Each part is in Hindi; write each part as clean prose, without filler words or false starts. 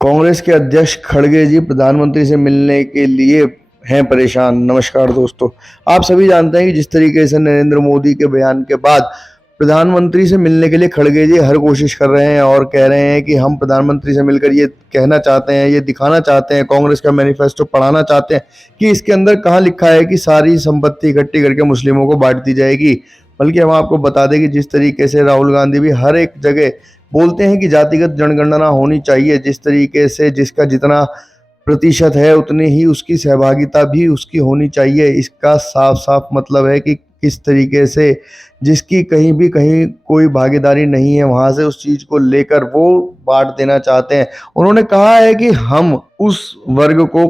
कांग्रेस के अध्यक्ष खड़गे जी प्रधानमंत्री से मिलने के लिए हैं परेशान। नमस्कार दोस्तों, आप सभी जानते हैं कि जिस तरीके से नरेंद्र मोदी के बयान के बाद प्रधानमंत्री से मिलने के लिए खड़गे जी हर कोशिश कर रहे हैं और कह रहे हैं कि हम प्रधानमंत्री से मिलकर ये कहना चाहते हैं, ये दिखाना चाहते हैं, कांग्रेस का मैनिफेस्टो पढ़ाना चाहते हैं कि इसके अंदर कहाँ लिखा है कि सारी संपत्ति इकट्ठी करके मुस्लिमों को बांट दी जाएगी। बल्कि हम आपको बता दें कि जिस तरीके से राहुल गांधी भी हर एक जगह बोलते हैं कि जातिगत जनगणना होनी चाहिए, जिस तरीके से जिसका जितना प्रतिशत है उतनी ही उसकी सहभागिता भी उसकी होनी चाहिए। इसका साफ साफ मतलब है कि किस तरीके से जिसकी कहीं भी कहीं कोई भागीदारी नहीं है वहां से उस चीज को लेकर वो बांट देना चाहते हैं। उन्होंने कहा है कि हम उस वर्ग को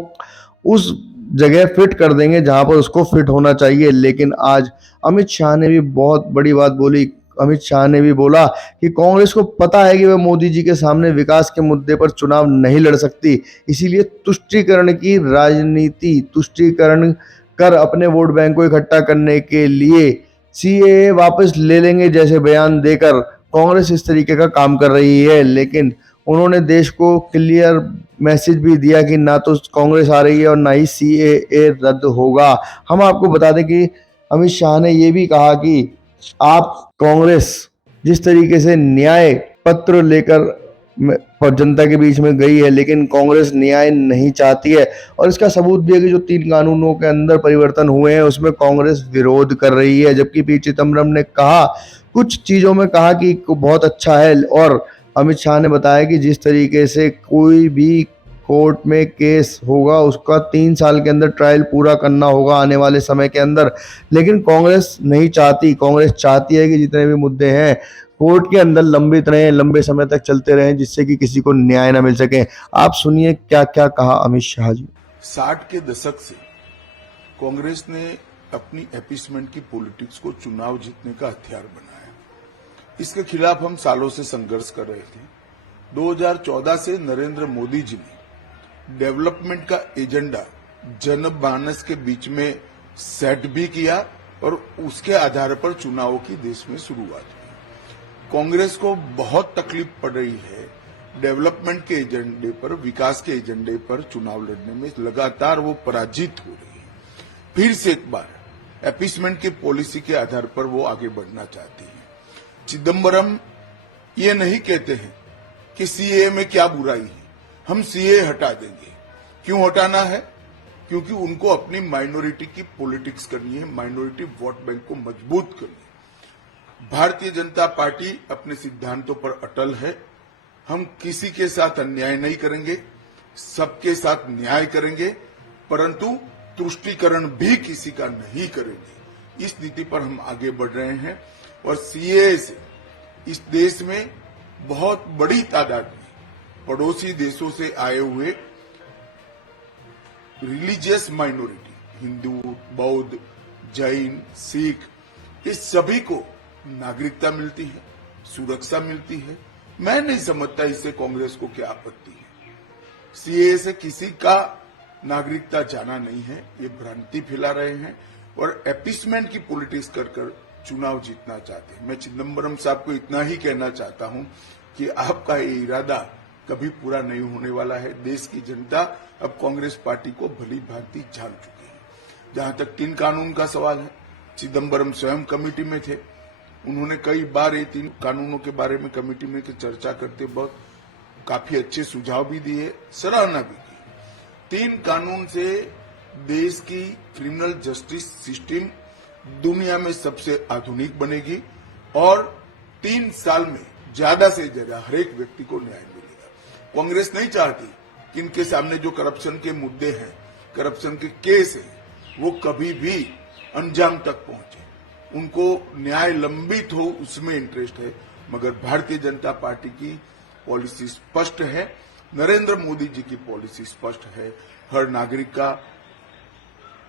उस जगह फिट कर देंगे जहां पर उसको फिट होना चाहिए। लेकिन आज अमित शाह ने भी बहुत बड़ी बात बोली। अमित शाह ने भी बोला कि कांग्रेस को पता है कि वह मोदी जी के सामने विकास के मुद्दे पर चुनाव नहीं लड़ सकती, इसीलिए तुष्टीकरण की राजनीति, तुष्टीकरण कर अपने वोट बैंक को इकट्ठा करने के लिए सीएए वापस ले लेंगे जैसे बयान देकर कांग्रेस इस तरीके का काम कर रही है। लेकिन उन्होंने देश को क्लियर मैसेज भी दिया कि ना तो कांग्रेस आ रही है और ना ही सीएए रद्द होगा। हम आपको बता दें कि अमित शाह ने यह भी कहा कि आप कांग्रेस जिस तरीके से न्याय पत्र लेकर जनता के बीच में गई है, लेकिन कांग्रेस न्याय नहीं चाहती है और इसका सबूत भी है कि जो 3 कानूनों के अंदर परिवर्तन हुए हैं उसमें कांग्रेस विरोध कर रही है। जबकि पी चिदम्बरम ने कहा कुछ चीजों में कहा कि बहुत अच्छा है और अमित शाह ने बताया कि जिस तरीके से कोई भी कोर्ट में केस होगा उसका 3 साल के अंदर ट्रायल पूरा करना होगा आने वाले समय के अंदर। लेकिन कांग्रेस नहीं चाहती, कांग्रेस चाहती है कि जितने भी मुद्दे हैं कोर्ट के अंदर लंबित रहें, लंबे समय तक चलते रहें, जिससे कि किसी को न्याय न मिल सके। आप सुनिए क्या क्या कहा अमित शाह जी। 60 के दशक से कांग्रेस ने अपनी अपीसमेंट की पॉलिटिक्स को चुनाव जीतने का हथियार बनाया। इसके खिलाफ हम सालों से संघर्ष कर रहे थे। 2014 से नरेंद्र मोदी जी ने डेवलपमेंट का एजेंडा जनमानस के बीच में सेट भी किया और उसके आधार पर चुनावों की देश में शुरुआत हुई। कांग्रेस को बहुत तकलीफ पड़ रही है डेवलपमेंट के एजेंडे पर, विकास के एजेंडे पर चुनाव लड़ने में। लगातार वो पराजित हो रही है। फिर से एक बार अपीसमेंट की पॉलिसी के आधार पर वो आगे बढ़ना चाहती है। चिदम्बरम ये नहीं कहते हैं कि सीएए में क्या बुराई है, हम सीए हटा देंगे। क्यों हटाना है? क्योंकि उनको अपनी माइनॉरिटी की पॉलिटिक्स करनी है, माइनॉरिटी वोट बैंक को मजबूत करनी है। भारतीय जनता पार्टी अपने सिद्धांतों पर अटल है। हम किसी के साथ अन्याय नहीं करेंगे, सबके साथ न्याय करेंगे, परंतु तुष्टीकरण भी किसी का नहीं करेंगे। इस नीति पर हम आगे बढ़ रहे हैं और सीएए से इस देश में बहुत बड़ी तादाद में पड़ोसी देशों से आए हुए रिलीजियस माइनॉरिटी, हिंदू, बौद्ध, जैन, सिख, इस सभी को नागरिकता मिलती है, सुरक्षा मिलती है। मैं नहीं समझता इससे कांग्रेस को क्या आपत्ति है। सीएए से किसी का नागरिकता जाना नहीं है, ये भ्रांति फैला रहे हैं और अपीसमेंट की पॉलिटिक्स कर चुनाव जीतना चाहते हैं। मैं चिदम्बरम साहब को इतना ही कहना चाहता हूं कि आपका ये इरादा कभी पूरा नहीं होने वाला है। देश की जनता अब कांग्रेस पार्टी को भली भांति जान चुकी है। जहां तक 3 कानून का सवाल है, चिदम्बरम स्वयं कमेटी में थे। उन्होंने कई बार ये 3 कानूनों के बारे में कमेटी में चर्चा करते बहुत काफी अच्छे सुझाव भी दिए, सराहना भी की। 3 कानून से देश की क्रिमिनल जस्टिस सिस्टम दुनिया में सबसे आधुनिक बनेगी और 3 साल में ज्यादा से ज्यादा हर एक व्यक्ति को न्याय मिलेगा। कांग्रेस नहीं चाहती कि इनके सामने जो करप्शन के मुद्दे हैं, करप्शन के केस हैं, वो कभी भी अंजाम तक पहुंचे। उनको न्याय लंबित हो उसमें इंटरेस्ट है। मगर भारतीय जनता पार्टी की पॉलिसी स्पष्ट है, नरेंद्र मोदी जी की पॉलिसी स्पष्ट है। हर नागरिक का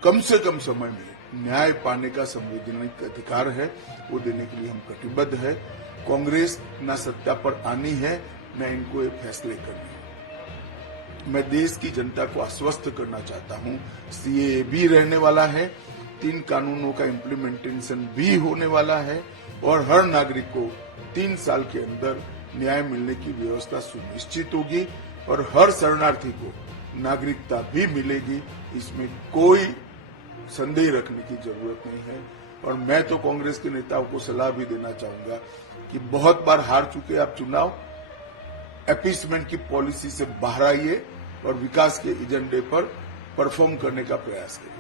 कम से कम समय में न्याय पाने का संवैधानिक अधिकार है, वो देने के लिए हम कटिबद्ध है। कांग्रेस न सत्ता पर आनी है न इनको ये फैसले करने हैं। मैं देश की जनता को आश्वस्त करना चाहता हूं, सीएए भी रहने वाला है, 3 कानूनों का इम्प्लीमेंटेशन भी होने वाला है और हर नागरिक को 3 साल के अंदर न्याय मिलने की व्यवस्था सुनिश्चित होगी और हर शरणार्थी को नागरिकता भी मिलेगी, इसमें कोई संदेह रखने की जरूरत नहीं है। और मैं तो कांग्रेस के नेताओं को सलाह भी देना चाहूंगा कि बहुत बार हार चुके आप चुनाव, अपीसमेंट की पॉलिसी से बाहर आइए और विकास के एजेंडे पर परफॉर्म करने का प्रयास करिए।